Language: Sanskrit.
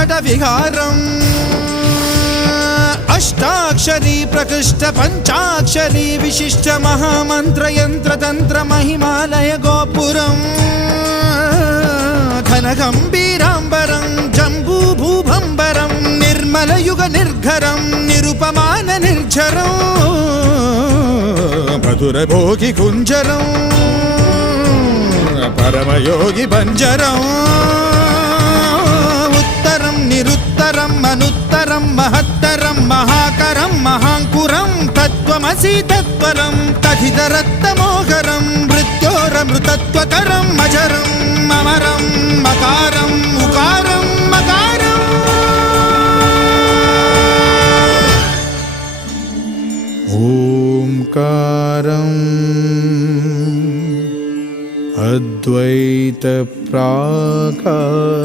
मकट विहारम् अष्टाक्षरी प्रकृष्ट पंचाक्षरी विशिष्ट महामंत्र यंत्र तंत्र महिमालय गोपुरम् घन गंभीरांबरं जंबू भूभंबरं निर्मल युग निर्घरं निरुपमान निर्झरं मधुर भोगी कुंजरं परमयोगी बंजरं उत्तरं निरुत्तरं अनुत्तरं महत्तरं महाकरं महांकुरं तत्त्वमसि तत्परं तथितरत्तमोहरं मृत्योरमृतत्वकरं अजरं अमरं मकारं उकारं मकारम् ओंकारम् अद्वैत प्राकारम्